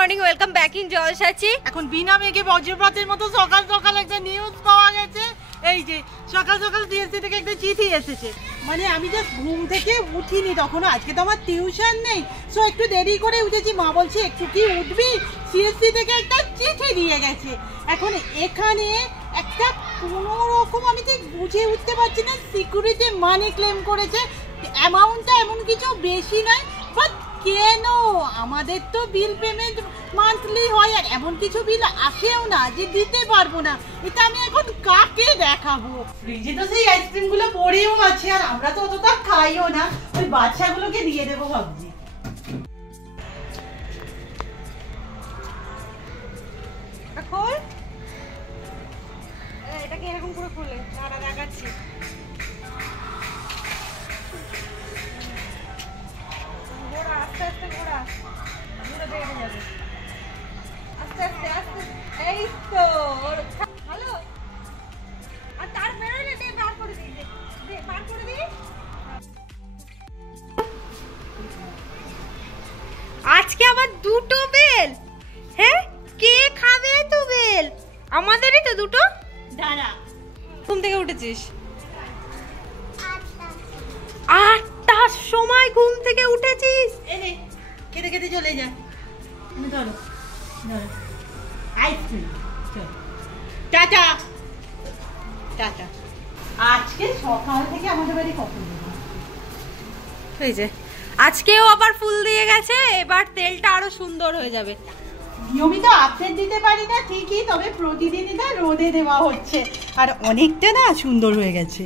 Morning, welcome back in জলসাচি। এখন বিনা মেঘে বজ্রপাতের মতো সকাল সকাল একটা নিউজ পাওয়া গেছে। এই যে সকাল সকাল সিএসসি থেকে একটা চিঠি এসেছে। মানে আমি জাস্ট ঘুম থেকে উঠিনি তখনও, আজকে তো আমার টিউশন নেই, সো একটু দেরি করে উঠেছি। মা বলছে একটু কি উঠবি, সিএসসি থেকে একটা চিঠি দিয়ে গেছে। এখন এখানে একটা কোনো রকম আমি ঠিক বুঝে উঠতে পারছি না, সিকিউরিটি মানি ক্লেম করেছে। অ্যামাউন্টটা এমন কিছু বেশি নয়, বাট কেন? আমাদের তো বিল পেমেন্ট মান্থলি হয়, আর এমন কিছু বিল আসেও না যে দিতে পারবো না। এটা আমি এখন কাকে দেখাবো? ফ্রিজে তো সেই আইসক্রিমগুলো পড়েও আছে, আর আমরা তো অতটা খাইও না, ওই বাচ্চাগুলোকে দিয়ে দেবো ভাবছি। খোল, এটাকে এরকম করে খুলে দাঁড়া দেখাচ্ছি। আস্তে আস্তে ঘোরা, ঘুরে বেরিয়ে যাবে। আস্তে আস্তে আস্তে, এই তো ভালো। আর তার বেরোলে দে, বার করে দিই, দে বার করে দিই। আজকে আবার দুটো বেল? হ্যাঁ, কে খাবে তো বেল? আমাদেরই তো দুটো। দাঁড়া, ঘুম থেকে উঠেছিস 8টার সময়? ঘুম থেকে উঠেছিস? এনে খেতে খেতে চলে যা। ধরো ধরো আইসক্রিম। Tata tata. আজকে সকাল থেকে আমাদের বাড়ি কত এই যে আজকেও আবার ফুল দিয়ে গেছে, এবার তেলটা আরো সুন্দর হয়ে যাবে। নিয়মিত আপডেট দিতে পারি না ঠিকই, তবে প্রতিদিনই না রোদে দেওয়া হচ্ছে, আর অনেকটা না সুন্দর হয়ে গেছে।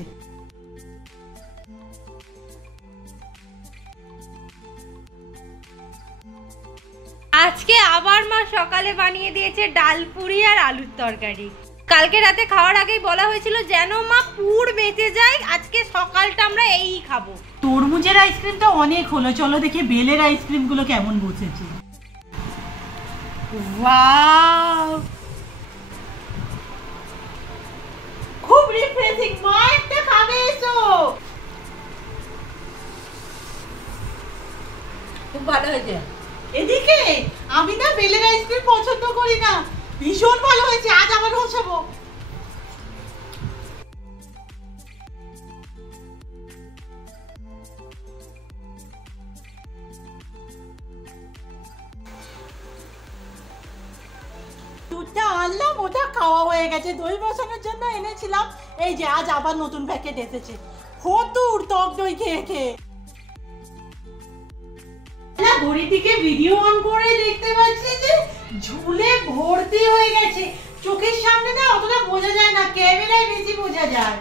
আজকে আবার মা সকালে বানিয়ে দিয়েছে ডাল পুরি আর আলুর তরকারি। কালকে রাতে খাওয়ার আগেই বলা হয়েছিল যেন মা পুর বেঁচে যায়, আজকে সকালটা আমরা এই খাবো। তরমুজের আইসক্রিমটা অনেক হলো, চলো দেখি বেলের আইসক্রিম গুলো কেমন বসেছে। ওয়াও, খুব রিফ্রেশিং। মা একটা খাবে এসো। খুব ভালো হয়েছে। এদিকে আমি না বেলের আইসক্রিম পছন্দ করি না, ভীষণ ভালো হয়েছে। আজ আবার বসাবো। দুধটা আনলাম, ওটা খাওয়া হয়ে গেছে। দই বসানোর জন্য এনেছিলাম, এই যে আজ আবার নতুন প্যাকেট এসেছে। ফতুর টক দই খেয়ে খেয়ে ঘড়িটিকে ভিডিও অন করে দেখতে পাচ্ছি যে ঝুলে ভর্তি হয়ে গেছে। চোখের সামনে না অতটা বোঝা যায় না, ক্যামেরায় বেশি বোঝা যায়।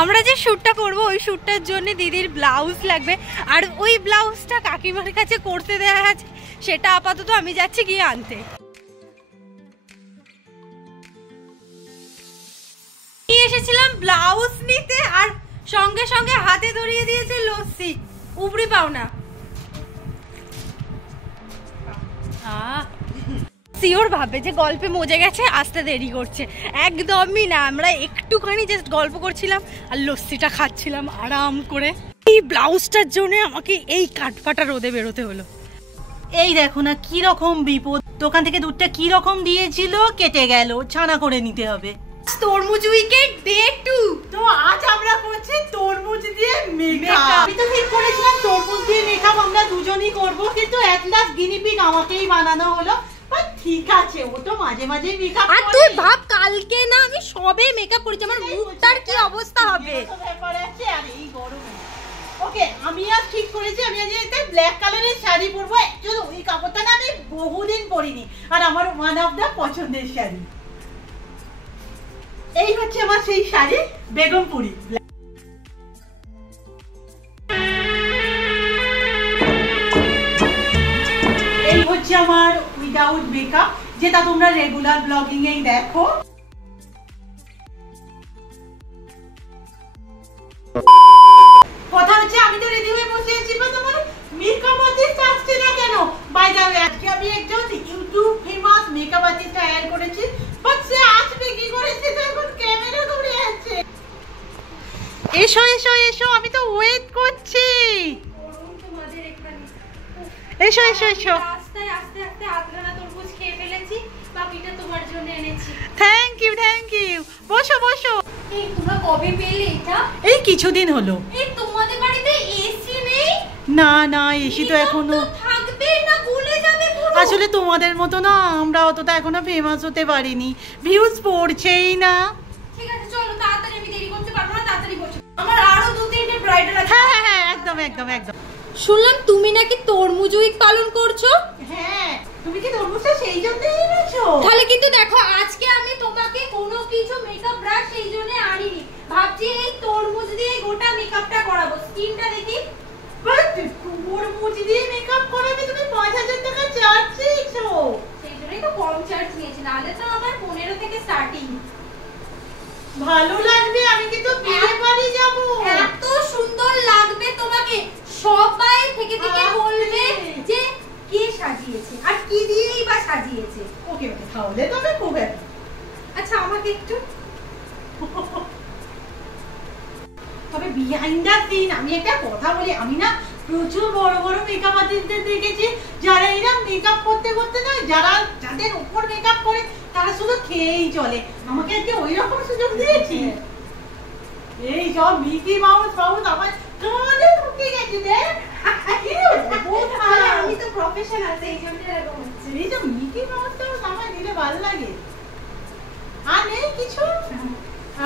আমরা যে শ্যুটটা করব ওই শ্যুটটার জন্য দিদির ব্লাউজ লাগবে, আর ওই ব্লাউজটা কাকিমার কাছে করতে দেওয়া আছে, সেটা আপাতত আমি যাচ্ছি গিয়ে আনতে। এসেছিলাম ব্লাউজ নিতে, আর সঙ্গে সঙ্গে হাতে ধরিয়ে দিয়েছে লস্যি। উপরি পাও না, সিওর ভাবে যে গল্পে মজে গেছে, আসতে দেরি করছে। একদমই না, আমরা একটুখানি জাস্ট গল্প করছিলাম আর লস্যিটা খাচ্ছিলাম আরাম করে। এই ব্লাউজটার জন্য আমাকে এই কাঠফাটা রোদে বেরোতে হলো। এই দেখো না কি রকম বিপদ, দোকান থেকে দুধটা কি রকম দিয়েছিল, কেটে গেল, ছানা করে নিতে হবে। তরমুজ উইকেট ডে 2, তো আজ আমরা করছি তরমুজ দিয়ে মেকআপ। আমি তো ঠিক করেছিলাম তরমুজ দিয়ে মেকআপ আমরা দুজনই করব, কিন্তু এট লাস্ট গিনিপিগ আমাকেই বানানো হলো। ঠিক আছে, ও তো মাঝে মাঝে মেকআপ করে। আর তুই ভাব কালকে না আমি সবে মেকআপ করেছি, আমার মুখটার কি অবস্থা হবে। ব্যাপার আছে, আর এই গরমে ওকে আমি আজ ঠিক করেছি আমি আজ একটা ব্ল্যাক কালারের শাড়ি পরবো। অ্যাকচুয়ালি ওই কাপড়টা না আমি বহুদিন পরিনি, আর আমার ওয়ান অফ দা পছন্দের শাড়ি। এই হচ্ছে আমার সেই শাড়ি, বেগমপুরি। এই হচ্ছে আমার উইদাউট মেকআপ, যেটা তোমরা রেগুলার ব্লগিং এই দেখো। কথা হচ্ছে আমি তো রেডি হয়ে বসে আছি, বা তোমার মেকআপ আর্টিস্ট আসছে না কেন? বাই দ্য ওয়ে, আজকে আমি একজন YouTube famous makeup artist hire করেছি, বাট সে আসবে কি করে সেটা এখন ক্যামেরা এসো এসো এসো। রাস্তায় আস্তে আস্তে আধখানা তরমুজ খেয়ে ফেলেছি, বাকিটা তোমার জন্য এনেছি। Thank you thank you. বসো বসো। এই তোমরা কবে পেলে এটা? এই কিছুদিন হলো। এই তোমাদের বাড়িতে এসি নেই? না না, এসি তো এখনো থাকবে না, গলে যাবে পুরো। আসলে তোমাদের মতো না আমরা অতটা এখনো ফেমাস হতে পারিনি, ভিউজ পড়ছেই না। ঠিক আছে চলো তাড়াতাড়ি, আমি দেরি করতে পারবো না, তাড়াতাড়ি বসো। আমার আরো 2-3টে ব্রাইডাল আছে। হ্যাঁ হ্যাঁ হ্যাঁ, একদম একদম একদম। শুনলাম তুমি নাকি তরমুজ উইক পালন করছো। হ্যাঁ, তুমি কি তরমুজটা সেই জন্যই এনেছো? তাহলে কিন্তু দেখো আজকে আমি তোমাকে কোনো কিছু মেকআপ ব্রাশ সেই জন্য আনিনি, ভাবছি এই তরমুজ দিয়ে গোটা মেকআপটা করাবো। স্কিনটা দেখি। তরমুজ দিয়ে মেকআপ করাবে? তুমি 5000 টাকা চার্জ চেয়েছো। সেই জন্যই তো কম চার্জ নিয়েছি, নাহলে তো আমার 15 থেকে স্টার্টিং। ভালো লাগবে, আমি কিন্তু বিয়ে বাড়ি যাব। এত সুন্দর লাগবে তোমাকে, সবাই থেকে থেকে বলবে যে কে সাজিয়েছে আর কি দিয়েই বা সাজিয়েছে। ওকে ওকে, তাহলে তবে খুব হ্যাপি। আচ্ছা আমাকে একটু তবে বিহাইন্ড দ্য সিন আমি একটা কথা বলি, আমি না প্রচুর বড় বড় মেকআপ আর্টিস্টদের দেখেছি যারা এরা মেকআপ করতে করতে না, যাদের উপর মেকআপ করে তারা শুধু খেয়েই চলে। আমাকে আজকে ওই রকম সুযোগ দিয়েছি। এই সব মিকি মাউস মাউস আমার কানে ঢুকে গেছে রে। আমি তো প্রফেশনাল, সেই জন্য এরকম হচ্ছে। এই যে মিকি মাউসটাও আমার দিলে ভালো লাগে। আর নেই কিছু,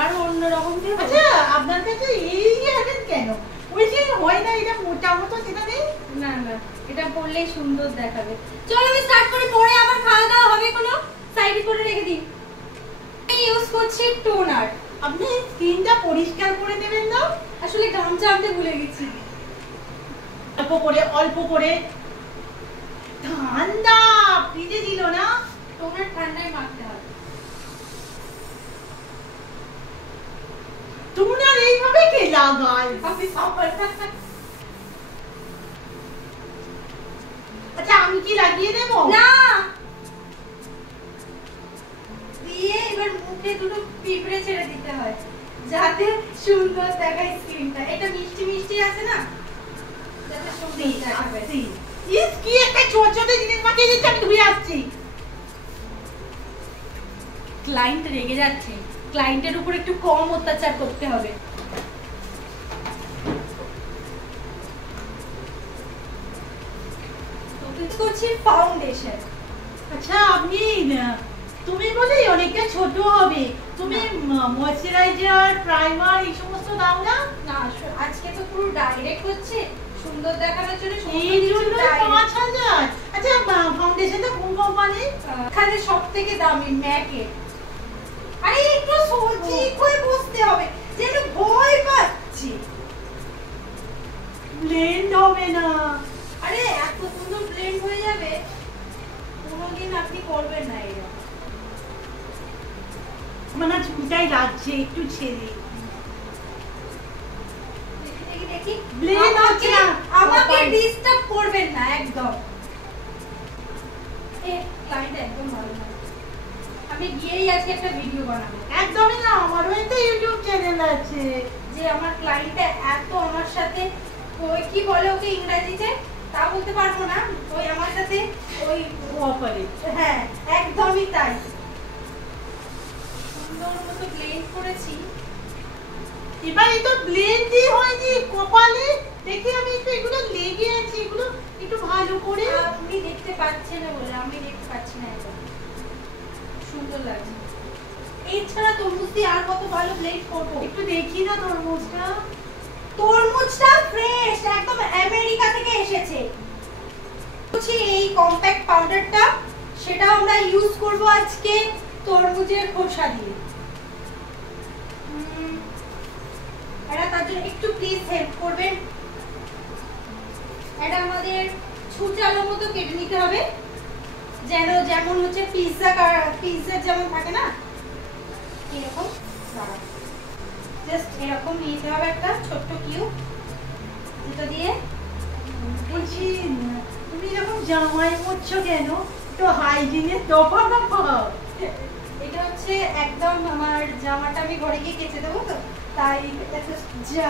আর অন্যরকম দিয়ে। আচ্ছা আপনার কাছে এই আনেন কেন? ওই যে হয় না এটা মোটা মতো, সেটা নেই? না না, এটা পরলেই সুন্দর দেখাবে। চলো আমি স্টার্ট করি, পরে আবার খাওয়া দাওয়া হবে, কোনো সাইডে করে রেখে দিই। আমি ইউজ করছি টোনার। আপনি স্কিনটা পরিষ্কার করে দেবেন না? আসলে গামছা আনতে ভুলে গেছি। অল্প করে অল্প করে। ঠান্ডা ফ্রিজে দিল না? টোনার ঠান্ডায় মাখতে হবে। টোনার এইভাবে কে লাগায়? আমি সাপার। আচ্ছা আমি কি লাগিয়ে দেব? না, দিয়ে এবার মুখে দুটো পিঁপড়ে ছেড়ে দিতে হয় যাতে সুন্দর দেখায় স্কিনটা। এটা মিষ্টি মিষ্টি আছে না, যাতে সুন্দর দেখাবে। ইস কি একটা ছোট ছোট জিনিস মাখিয়ে দিচ্ছে, আমি ধুয়ে আসছি। ক্লায়েন্ট রেগে যাচ্ছে, ক্লায়েন্টের উপর একটু কম অত্যাচার করতে হবে। করছি ফাউন্ডেশন। আচ্ছা আপনি তুমি বলে অনেকটা ছোট হবে, তুমি ময়শ্চারাইজার প্রাইমার এই সমস্ত দাও না? না আজকে তো পুরো ডাইরেক্ট হচ্ছে, সুন্দর দেখানোর জন্য। এই জন্য 5000। আচ্ছা ফাউন্ডেশনটা কোন কোম্পানি? এখানে সবথেকে দামি ম্যাকের। আরে একটু সজিক হয়ে বসতে হবে, যেন ভয় পাচ্ছি। ব্লেন্ড হবে না। আরে এত সুন্দর ব্লেন্ড হয়ে যাবে, কোনোদিন আপনি করবেন না এরকম। মানে চুলটাই লাগছে, একটু ছেড়ে। দেখি দেখি ব্লেন্ড হচ্ছে না, আমাকে ডিস্টার্ব করবেন না একদম। ক্লায়েন্ট একদম ভালো না, আমি গিয়েই আজকে একটা ভিডিও বানাবো। একদমই না, আমারও একটা ইউটিউব চ্যানেল আছে। যে আমার ক্লায়েন্টটা এত আমার সাথে, ওই কি বলে ওকে ইংরেজিতে, তা বলতে পারবো না, ওই আমার সাথে ওই কোঅপারেট। হ্যাঁ একদমই তাই। সুন্দর মতো ব্লেন্ড করেছি। এবার এই তো ব্লেন্ডই হয়নি, কপালে দেখি আমি একটু এগুলো লেগে আছে, এগুলো একটু ভালো করে। আপনি দেখতে পাচ্ছেন না বলে, আমি দেখতে পাচ্ছি না। এটা সুন্দর লাগছে। এছাড়া তরমুজ দিয়ে আর কত ভালো ব্লেন্ড করবো। একটু দেখি না তরমুজটা। তরমুজটা ফ্রেশ, একদম আমেরিকা থেকে এসেছে। এই কম্প্যাক্ট পাউডারটা সেটা আমরা ইউজ করব আজকে তরমুজের খোসা দিয়ে। এটা তার জন্য একটু প্লিজ হেল্প করবেন। এটা আমাদের ছুচালো মতো কেটে নিতে হবে, যেন যেমন হচ্ছে পিৎজা যেমন থাকে না এরকম। জাস্ট এরকম নিতে হবে একটা ছোট্ট কিউব, এটা দিয়ে। বলছি তুমি এরকম জামাই পরছো কেন? তো হাইজিনের দফা দফা। এটা হচ্ছে একদম আমার জামাটা আমি ঘরে গিয়ে কেচে দেবো, তো তাই যা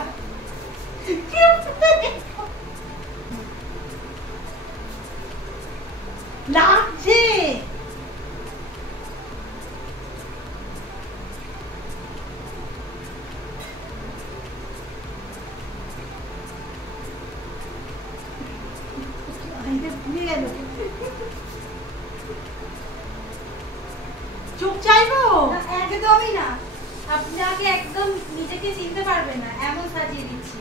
চুপ চাইবো? একদমই না, আপনাকে একদম নিজেকে চিনতে পারবে না এমন সাজিয়ে দিচ্ছি।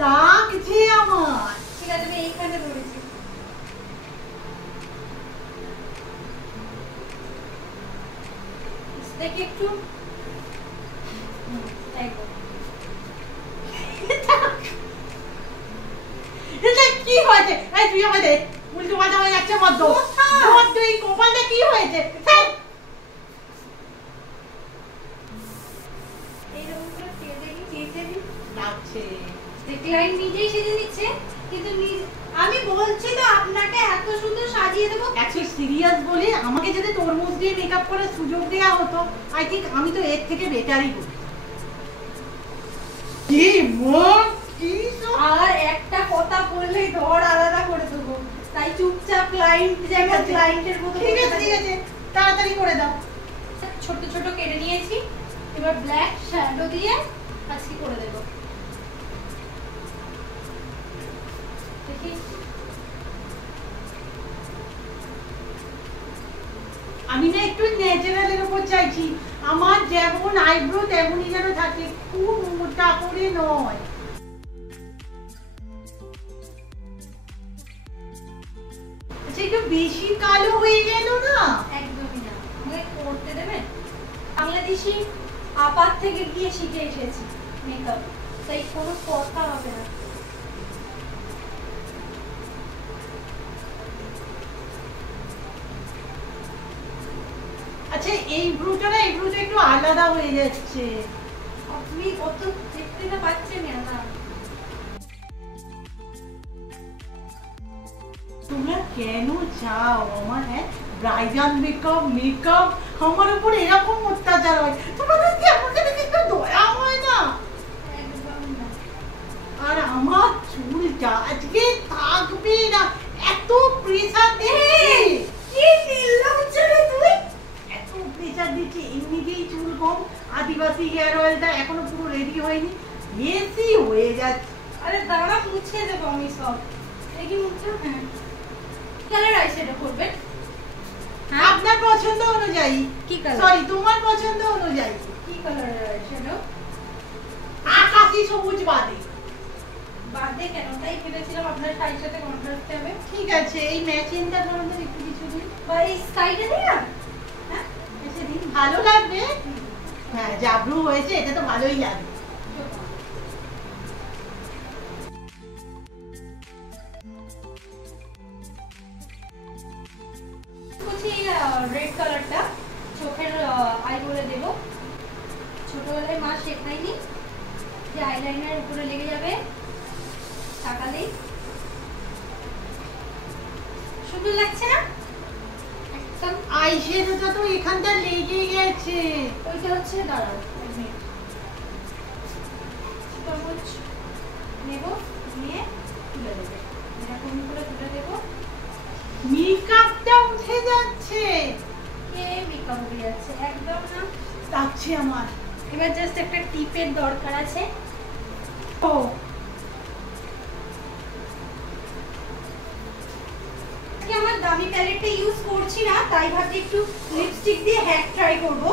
লাগছে আমার। ঠিক আছে, আমি এইখানে ধরেছি। দেখি একটু কি হয়েছে? এই তুই আমাদের উল্টো পাল্টা হয়ে যাচ্ছে মদ্য মদ্য, এই কপালটা কি হয়েছে? নিজেই সেজে নিচ্ছে, কিন্তু আমি বলছি তো আপনাকে এত সুন্দর সাজিয়ে দেবো। একটু সিরিয়াস বলে আমাকে যদি তরমুজ দিয়ে মেকআপ করার সুযোগ দেওয়া হতো, আই থিঙ্ক আমি তো এর থেকে বেটারই করি। কি মন, কি আর একটা কথা বললেই ধর আলাদা করে দেবো, তাই চুপচাপ ক্লায়েন্ট যেমন ক্লায়েন্টের মতো। ঠিক আছে ঠিক আছে, তাড়াতাড়ি করে দাও। ছোট ছোট কেটে নিয়েছি, এবার ব্ল্যাক শ্যাডো দিয়ে আজকে করে দেবো। দেখি আমি না একটু ন্যাচারালের উপর চাইছি, আমার যেমন আইব্রো তেমনই যেন থাকে, খুব মোটা করে নয়। আচ্ছা, একটু বেশি কালো হয়ে গেল না? একদমই না, আমাকে করতে দেবেন। বাংলাদেশি আপাত থেকে গিয়ে শিখে এসেছি মেকআপ, তাই কোনো কথা হবে না। আচ্ছা, এই ব্রুটা না, এই ব্রুটা একটু আলাদা হয়ে যাচ্ছে। আপনি কত দেখতে না পাচ্ছেন না? তোমরা কেন চাও আমার ব্রাইডাল মেকআপ মেকআপ আমার উপর এরকম অত্যাচার হয়? তোমাদের কি আমাকে দেখে একটু দয়া হয় না? আর আমার চুলটা আজকে থাকবে না, এত প্রেসার দিচ্ছি। কি দিলাম চলে তুই? এত প্রেসার দিচ্ছি, এমনিতেই চুল কম, আদিবাসী হেয়ার অয়েলটা এখনো পুরো রেডি হয়নি, বেশি হয়ে যাচ্ছে। আরে দাঁড়া, মুছে দেবো আমি সব। দেখি মুছে। হ্যাঁ, কালার আইশ্যাডো করবেন আপনার পছন্দ অনুযায়ী। কি কালার? সরি, তোমার পছন্দ অনুযায়ী। কি কালারের আইশ্যাডো? আকাশি সবুজ বাদে। বাদে কেন? তাই ভেবেছিলাম আপনার শাড়ির সাথে কন্ট্রাস্ট হবে। ঠিক আছে, এই ম্যাচিংটা ধরুন তো একটু কিছু দিন, বা এই স্কাইটা দিই না? হ্যাঁ, এসে দিন, ভালো লাগবে। হ্যাঁ, জাবরু হয়েছে, এটা তো ভালোই লাগবে। রেড কালারটা চোখের আইবলে দেব। ছোটবেলায় মা শেখায়নি যে আইলাইনার উপরে লেগে যাবে তাকালেই। সুন্দর লাগছে না? একদম। আইশ্যাডোটা তো এখানটা লেগে গেছে। ওইটা হচ্ছে, দাঁড়াও এক মিনিট, চামচ নেব, নিয়ে তুলে দেবো, এরকম করে তুলে দেবো। মেকআপটা উঠে যাচ্ছে। কে মেকআপ উঠে যাচ্ছে? একদম না, যাচ্ছে আমার। এবার জাস্ট একটা টিপের দরকার আছে। ও আমার দামি প্যালেটটা ইউজ করছি না, তাই ভাবছি একটু লিপস্টিক দিয়ে হ্যাক ট্রাই করব।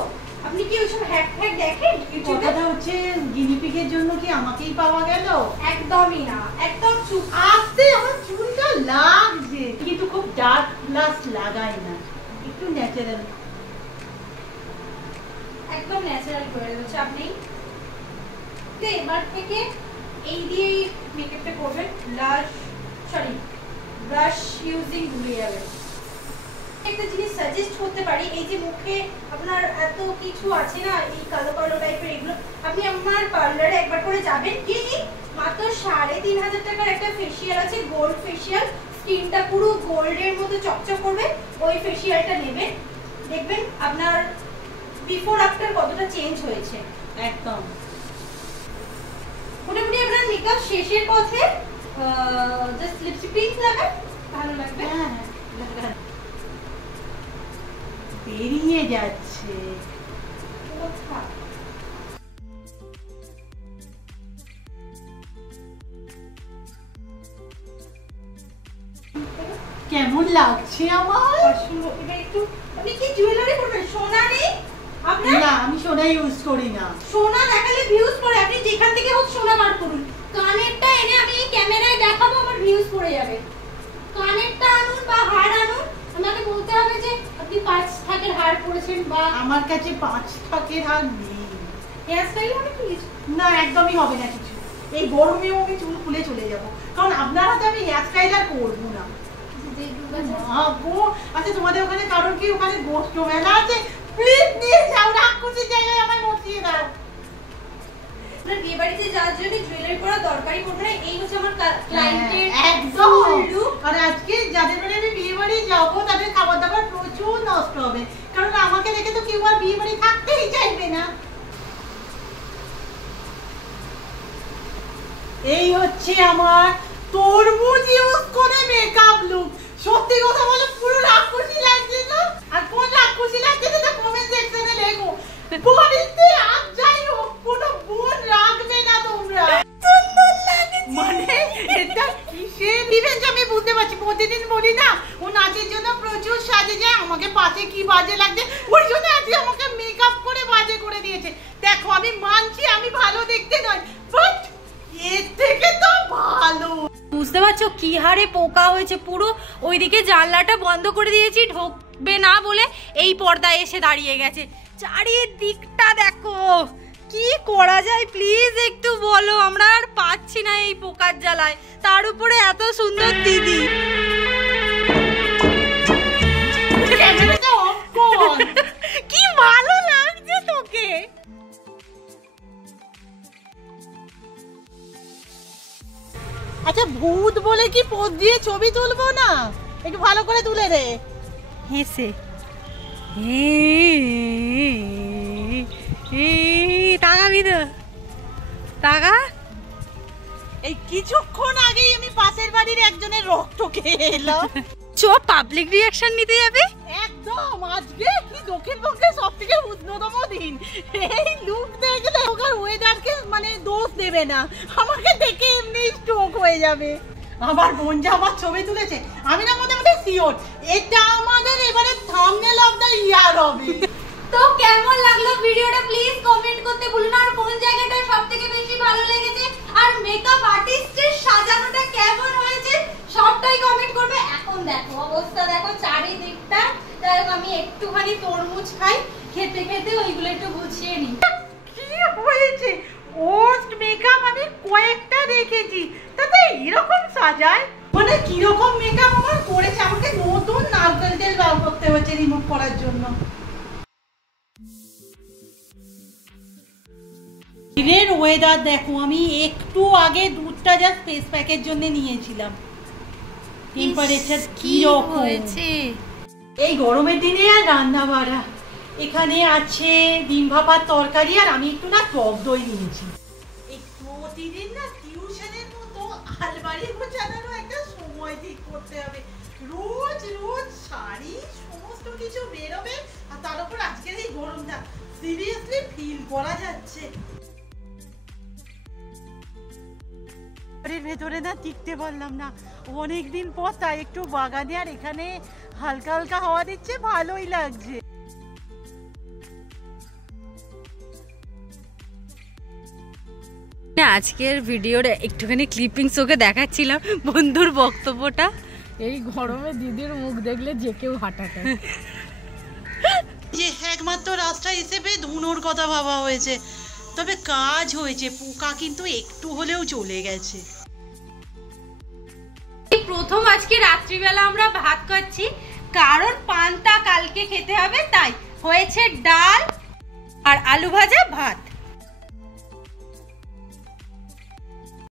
আপনি কি ওইসব হ্যাক হ্যাক দেখেন ইউটিউবে? কথাটা হচ্ছে, গিনিপিগের জন্য কি আমাকেই পাওয়া গেল? একদমই না, একদম চুপ। আস্তে, আমার চুলটা লাগছে, কিন্তু খুব ডার্ক ব্লাশ লাগাই না, একটু ন্যাচারাল। একদম ন্যাচারাল করে দেবো, চাপ নেই। তো এবার থেকে এই দিয়েই মেকআপটা করবেন। ব্রাশ ইউজিং ভুলে যাবেন। একটা জিনিস সাজেস্ট করতে পারি, এই যে মুখে আপনার এত কিছু আছে না, এই কালো কালো টাইপের, এগুলো আপনি আমার পার্লারে একবার করে যাবেন। কি মাত্র ৩৫০০ টাকার একটা ফেসিয়াল আছে, গোল্ড ফেসিয়াল, স্কিনটা পুরো গোল্ডের মতো চকচক করবে। ওই ফেসিয়ালটা নেবেন, দেখবেন আপনার বিফোর আফটার কতটা চেঞ্জ হয়েছে। একদম মোটামুটি আপনার মেকআপ শেষের পথে, জাস্ট লিপস্টিক লাগান, ভালো লাগবে। হ্যাঁ, বেরিয়ে যাচ্ছে। কেমন লাগছে আমার? এবার একটু আপনি কি জুয়েলারি পরবেন? সোনা নেই আপনার? না, আমি সোনা ইউজ করি না। সোনা দেখালে ভিউজ পড়ে, আপনি যেখান থেকে হোক সোনা বার করুন। কানেরটা এনে আমি এই ক্যামেরায় দেখাবো, আমার ভিউজ পড়ে যাবে। কানেরটা আনুন বা হার আনুন, আমাকে বলতে হবে যে আপনি 5 থাকের হার পরেছেন বা আমার কাছে 5 থাকের হার নেই। হেয়ার স্টাইল হবে প্লিজ। না, একদমই হবে না কিছু। এই গরমেও আমি চুল খুলে চলে যাব, কারণ আপনার হাতে আমি হেয়ার স্টাইল আর করবো না। আচ্ছা, তোমাদের ওখানে কারণ কি ওখানে গোষ্ঠ মেলা আছে? প্লিজ নিয়ে যাও, রাক্ষসের জায়গায় আমায় বসিয়ে দাও। আপনার বিয়ে বাড়িতে যাওয়ার জন্য জুয়েলারি পরা দরকারই পড়বে না। এই হচ্ছে আমার ক্লায়েন্টের একদম লুক। আর আজকে যাদের বাড়ি আমি বিয়ে বাড়ি যাবো তাদের খাবার দাবার প্রচুর নষ্ট হবে, কারণ আমাকে দেখে তো কেউ আর বিয়ে বাড়ি থাকতেই চাইবে না। এই হচ্ছে আমার তরমুজ ইউজ করে মেকআপ লুক। সত্যি কথা বলে পুরো রাক্ষসী লাগছে না? আর কোন রাক্ষসী লাগছে সেটা কমেন্ট সেকশনে লেখো। বাড়িতে আজ যাই হোক কোনো বোন রাখবে না তোমরা। সুন্দর লাগছে। মানে এটা কিসের ইভেন্ট আমি বুঝতে পারছি। প্রতিদিন বলি না ও নাচের জন্য প্রচুর সাজে যায়, আমাকে পাশে কি বাজে লাগছে ওই জন্য আজকে আমাকে মেকআপ করে বাজে করে দিয়েছে। দেখো আমি মানছি আমি ভালো দেখতে নয়, বাট এর থেকে তো ভালো। বুঝতে পারছো কি হারে পোকা হয়েছে? পুরো ওইদিকে জানলাটা বন্ধ করে দিয়েছি, ঢোকবে না বলে এই পর্দায় এসে দাঁড়িয়ে গেছে। চারিদিকটা দেখো, কি করা যায় প্লিজ একটু বলো। আমরা আর পাচ্ছি না এই পোকার জ্বালায়, তার উপরে এত সুন্দর দিদি। ক্যামেরাটা অফ কর। কি ভালো লাগছে তোকে। আচ্ছা, ভূত বলে কি পোজ দিয়ে ছবি তুলবো না? একটু ভালো করে তুলে দে। হেসে তাকাবি তো, তাকা। এই কিছুক্ষণ আগেই আমি পাশের বাড়ির একজনের রক্ত খেয়ে এলাম। চো পাবলিক রিঅ্যাকশন নিতে যাবে একদম। আজকে কি দক্ষিণবঙ্গের সব থেকে উষ্ণতম দিন। এই লুক দেখলে ওখানে ওয়েদারকে মানে দোষ দেবে না, আমাকে দেখে এমনি স্ট্রোক হয়ে যাবে। আমার বোন যে আমার ছবি তুলেছে আমি না মোটামুটি শিওর এটা আমাদের এবারে থাম্বনেল অফ দ্য ইয়ার হবে। তো কেমন লাগলো ভিডিওটা প্লিজ কমেন্ট করতে ভুলো না। আর কোন জায়গাটা সবথেকে বেশি ভালো লেগেছে আর মেকআপ আর্টিস্টের সাজানোটা কেমন হয়েছে সবটাই কমেন্ট করবে। এখন দেখো অবস্থা, দেখো চারিদিকটা। তাই আমি একটুখানি তরমুজ খাই, খেতে খেতে ওইগুলো একটু গুছিয়ে নিই। কি হয়েছে? ওস্ট মেকআপ আমি কয়েকটা দেখেছি, তাতে এরকম সাজায়? মানে কিরকম মেকআপ আমার করেছে? আমাকে নতুন নারকেল তেল বার করতে হচ্ছে রিমুভ করার জন্য। দিনের ওয়েদার দেখো, আমি একটু আগে দুধটা জাস্ট ফেস প্যাকের জন্য নিয়েছিলাম। টেম্পারেচার কি রকম হয়েছে এই গরমের দিনে। আর রান্না বাড়া এখানে আছে ডিম ভাপার তরকারি, আর আমি একটু না টক দই নিয়েছি। এই প্রতিদিন না টিউশনের মতো আলমারি গোছানোরও একটা সময় ঠিক করতে হবে। রোজ রোজ শাড়ি সমস্ত কিছু বেরোবে, আর তার উপর আজকের এই গরমটা সিরিয়াসলি ফিল করা যাচ্ছে। বাড়ির ভেতরে না টিকতে পারলাম না অনেকদিন পর, তাই একটু বাগানে আর এখানে হালকা হালকা হাওয়া দিচ্ছে, ভালোই লাগছে। আজকের ভিডিওর একটুখানি ক্লিপিংস ওকে দেখাচ্ছিলাম বন্ধুর বক্তব্যটা। এই গরমে দিদির মুখ দেখলে যে কেউ হাঁটাটা। যে একমাত্র রাস্তা হিসেবে ধুনোর কথা ভাবা হয়েছে, তবে কাজ হয়েছে। পোকা কিন্তু একটু হলেও চলে গেছে। প্রথম আজকে রাত্রিবেলা আমরা ভাত খাচ্ছি, কারণ পান্তা কালকে খেতে হবে, তাই হয়েছে ডাল আর আলু ভাজা ভাত।